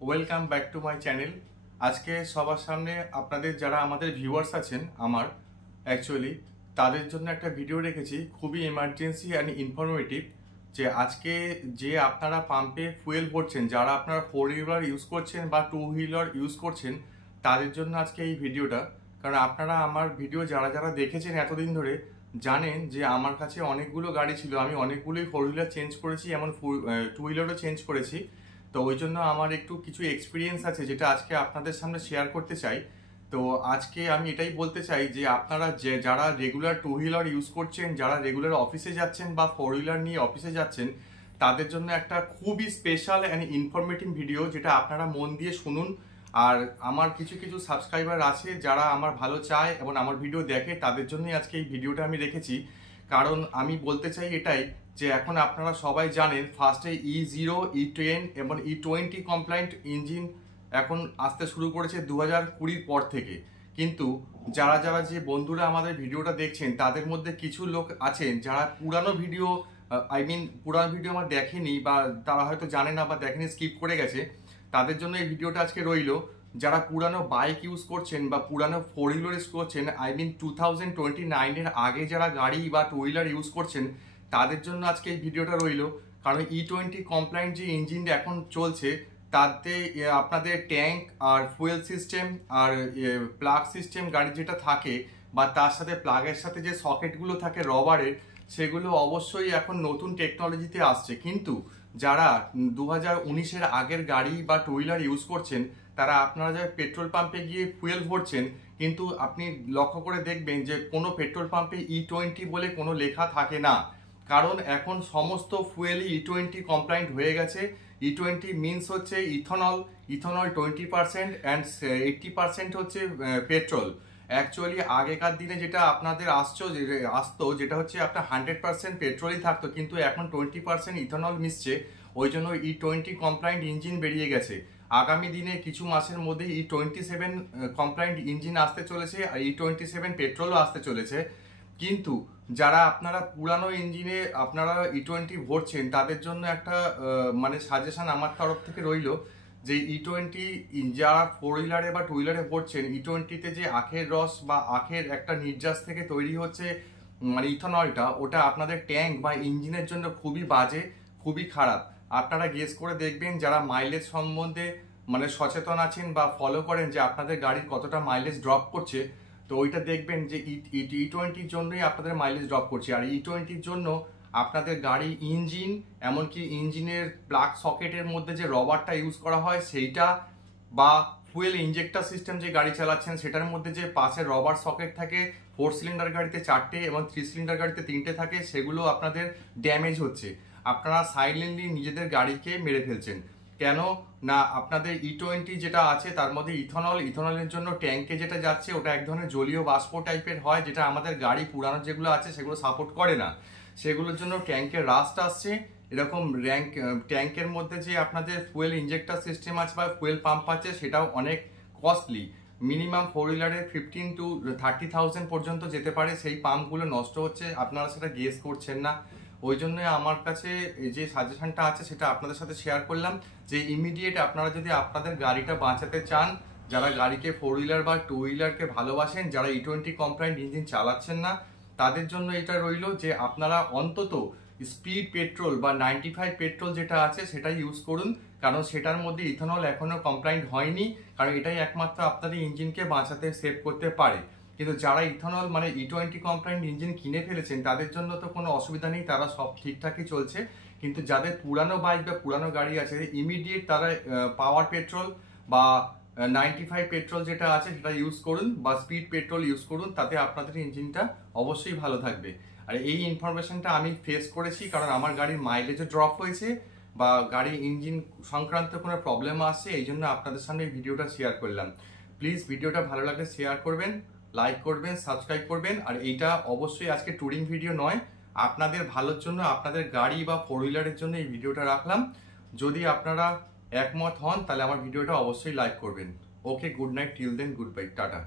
Welcome back to my channel. আজকে সবার সামনে আপনাদের যারা আমাদের ভিউয়ার্স আছেন অ্যাকচুয়ালি তাদের জন্য একটা ভিডিও রেখেছি, খুবই এমার্জেন্সি অ্যান্ড ইনফরমেটিভ। যে আজকে যে আপনারা পাম্পে ফুয়েল ভরছেন, যারা আপনারা 4 হুইলার ইউজ করছেন বা 2 হুইলার ইউজ করছেন, তাদের জন্য আজকে এই ভিডিওটা। কারণ আপনারা আমার ভিডিও যারা যারা দেখেছেন এতদিন ধরে জানেন যে আমার কাছে অনেকগুলো গাড়ি ছিল, আমি অনেকগুলোই 4 হুইলার চেঞ্জ করেছি, এমন 2 হুইলারও চেঞ্জ করেছি। তো ওই জন্য আমার একটু কিছু এক্সপিরিয়েন্স আছে যেটা আজকে আপনাদের সামনে শেয়ার করতে চাই। তো আজকে আমি এটাই বলতে চাই যে আপনারা যারা রেগুলার 2 হুইলার ইউজ করছেন, যারা রেগুলার অফিসে যাচ্ছেন বা 4 হুইলার নিয়ে অফিসে যাচ্ছেন, তাদের জন্য একটা খুবই স্পেশাল অ্যান্ড ইনফরমেটিভ ভিডিও, যেটা আপনারা মন দিয়ে শুনুন। আর আমার কিছু কিছু সাবস্ক্রাইবার আছে যারা আমার ভালো চায় এবং আমার ভিডিও দেখে, তাদের জন্যই আজকে এই ভিডিওটা আমি রেখেছি। কারণ আমি বলতে চাই এটাই যে এখন আপনারা সবাই জানেন ফার্স্টে E0, E10 এবং E20 কমপ্লায়েন্ট ইঞ্জিন এখন আসতে শুরু করেছে 2020 পর থেকে। কিন্তু যারা যারা যে বন্ধুরা আমাদের ভিডিওটা দেখছেন, তাদের মধ্যে কিছু লোক আছেন যারা পুরানো ভিডিও পুরানো ভিডিও আমার দেখেনি, বা তারা হয়তো জানে না বা দেখেনি, স্কিপ করে গেছে। তাদের জন্য এই ভিডিওটা আজকে রইল। যারা পুরানো বাইক ইউজ করছেন বা পুরানো 4 হুইলার ইউজ করছেন, 2029 এর আগে যারা গাড়ি বা 2 হুইলার ইউজ করছেন, তাদের জন্য আজকে এই ভিডিওটা রইল। কারণ E20 কমপ্লায়েন্ট যে ইঞ্জিন এখন চলছে, তাতে আপনাদের ট্যাঙ্ক আর ফুয়েল সিস্টেম আর প্লাগ সিস্টেম গাড়ি যেটা থাকে, বা তার সাথে প্লাগের সাথে যে সকেটগুলো থাকে রবারের, সেগুলো অবশ্যই এখন নতুন টেকনোলজিতে আসছে। কিন্তু যারা 2019-এর আগের গাড়ি বা 2 হুইলার ইউজ করছেন, তারা আপনারা যে পেট্রোল পাম্পে গিয়ে ফুয়েল ভরছেন, কিন্তু আপনি লক্ষ্য করে দেখবেন যে কোনো পেট্রোল পাম্পে E20 বলে কোনো লেখা থাকে না। কারণ এখন সমস্ত ফুয়েলই E20 কমপ্লায়েন্ট হয়ে গেছে। E20 মিনস হচ্ছে ইথনল 20% অ্যান্ড 80% হচ্ছে পেট্রোল। অ্যাকচুয়ালি আগেকার দিনে যেটা আপনাদের আসতো যেটা হচ্ছে আপনার 100% পেট্রোলই থাকতো, কিন্তু এখন 20% ইথনল মিশছে। ওই জন্য E20 কমপ্লায়েন্ট ইঞ্জিন বেরিয়ে গেছে। আগামী দিনে কিছু মাসের মধ্যে E27 কমপ্লায়েন্ট ইঞ্জিন আসতে চলেছে, আর E27 পেট্রোলও আসতে চলেছে। কিন্তু যারা আপনারা পুরানো ইঞ্জিনে আপনারা E20 ভরছেন, তাদের জন্য একটা মানে সাজেশন আমার তরফ থেকে রইল যে E20 যারা 4 হুইলারে বা 2 হুইলারে ভরছেন, E20-তে যে আখের রস বা আখের একটা নির্যাস থেকে তৈরি হচ্ছে মানে ইথনলটা, ওটা আপনাদের ট্যাঙ্ক বা ইঞ্জিনের জন্য খুবই বাজে, খুবই খারাপ। আপনারা গেস করে দেখবেন যারা মাইলেজ সম্বন্ধে মানে সচেতন আছেন বা ফলো করেন যে আপনাদের গাড়ির কতটা মাইলেজ ড্রপ করছে, তো ওইটা দেখবেন যে E20-র জন্যই আপনাদের মাইলেজ ড্রপ করছে। আর E20-র জন্য আপনাদের গাড়ি ইঞ্জিন, এমনকি ইঞ্জিনের প্লাগ সকেটের মধ্যে যে রবারটা ইউজ করা হয় সেইটা, বা ফুয়েল ইঞ্জেক্টর সিস্টেম যে গাড়ি চালাচ্ছেন সেটার মধ্যে যে পাশে রবার সকেট থাকে, 4 সিলিন্ডার গাড়িতে 4টে এবং 3 সিলিন্ডার গাড়িতে 3টে থাকে, সেগুলো আপনাদের ড্যামেজ হচ্ছে। আপনারা সাইলেন্টলি নিজেদের গাড়িকে মেরে ফেলছেন। কেন না, আপনাদের E20 যেটা আছে তার মধ্যে ইথনলের জন্য ট্যাঙ্কে যেটা যাচ্ছে ওটা এক ধরনের জলীয় বাষ্প টাইপের হয়, যেটা আমাদের গাড়ি পুরানো যেগুলো আছে সেগুলো সাপোর্ট করে না। সেগুলোর জন্য ট্যাঙ্কের রাস্ট আসছে। এরকম ট্যাঙ্কের মধ্যে যে আপনাদের ফুয়েল ইঞ্জেক্টর সিস্টেম আছে বা ফুয়েল পাম্প আছে, সেটাও অনেক কস্টলি। মিনিমাম 4 হুইলারে 15 to 30,000 পর্যন্ত যেতে পারে। সেই পাম্পগুলো নষ্ট হচ্ছে, আপনারা সেটা গেস করছেন না। ওই জন্য আমার কাছে যে সাজেশনটা আছে সেটা আপনাদের সাথে শেয়ার করলাম যে ইমিডিয়েট আপনারা যদি আপনাদের গাড়িটা বাঁচাতে চান, যারা গাড়িকে 4 হুইলার বা 2 হুইলারকে ভালোবাসেন, যারা E20 কমপ্লায়েন্ট ইঞ্জিন চালাচ্ছেন না, তাদের জন্য এটা রইল যে আপনারা অন্তত স্পিড পেট্রোল বা 95 পেট্রোল যেটা আছে সেটাই ইউজ করুন। কারণ সেটার মধ্যে ইথনল এখনো কমপ্লায়েন্ট হয়নি, কারণ এটাই একমাত্র আপনাদের ইঞ্জিনকে বাঁচাতে সেভ করতে পারে। কিন্তু যারা ইথনল মানে E20 কমপ্লায়েন্ট ইঞ্জিন কিনে ফেলেছেন, তাদের জন্য তো কোনো অসুবিধা নেই, তারা সব ঠিকঠাকই চলছে। কিন্তু যাদের পুরানো বাইক বা পুরানো গাড়ি আছে, ইমিডিয়েট তারা পাওয়ার পেট্রোল বা 95 পেট্রোল যেটা আছে সেটা ইউজ করুন, বা স্পিড পেট্রোল ইউজ করুন। তাতে আপনাদের ইঞ্জিনটা অবশ্যই ভালো থাকবে। আর এই ইনফরমেশনটা আমি ফেস করেছি, কারণ আমার গাড়ির মাইলেজও ড্রপ হয়েছে বা গাড়ির ইঞ্জিন সংক্রান্ত কোনো প্রবলেম আসছে, এই জন্য আপনাদের সামনে এই ভিডিওটা শেয়ার করলাম। প্লিজ ভিডিওটা ভালো লাগলে শেয়ার করবেন, লাইক করবেন, সাবস্ক্রাইব করবেন। আর এইটা অবশ্যই আজকে ট্যুরিং ভিডিও নয়, আপনাদের ভালোর জন্য, আপনাদের গাড়ি বা 4 হুইলারের জন্য এই ভিডিওটা রাখলাম। যদি আপনারা একমত হন তাহলে আমার ভিডিওটা অবশ্যই লাইক করবেন। Okay, good night, till then, good bye, tata.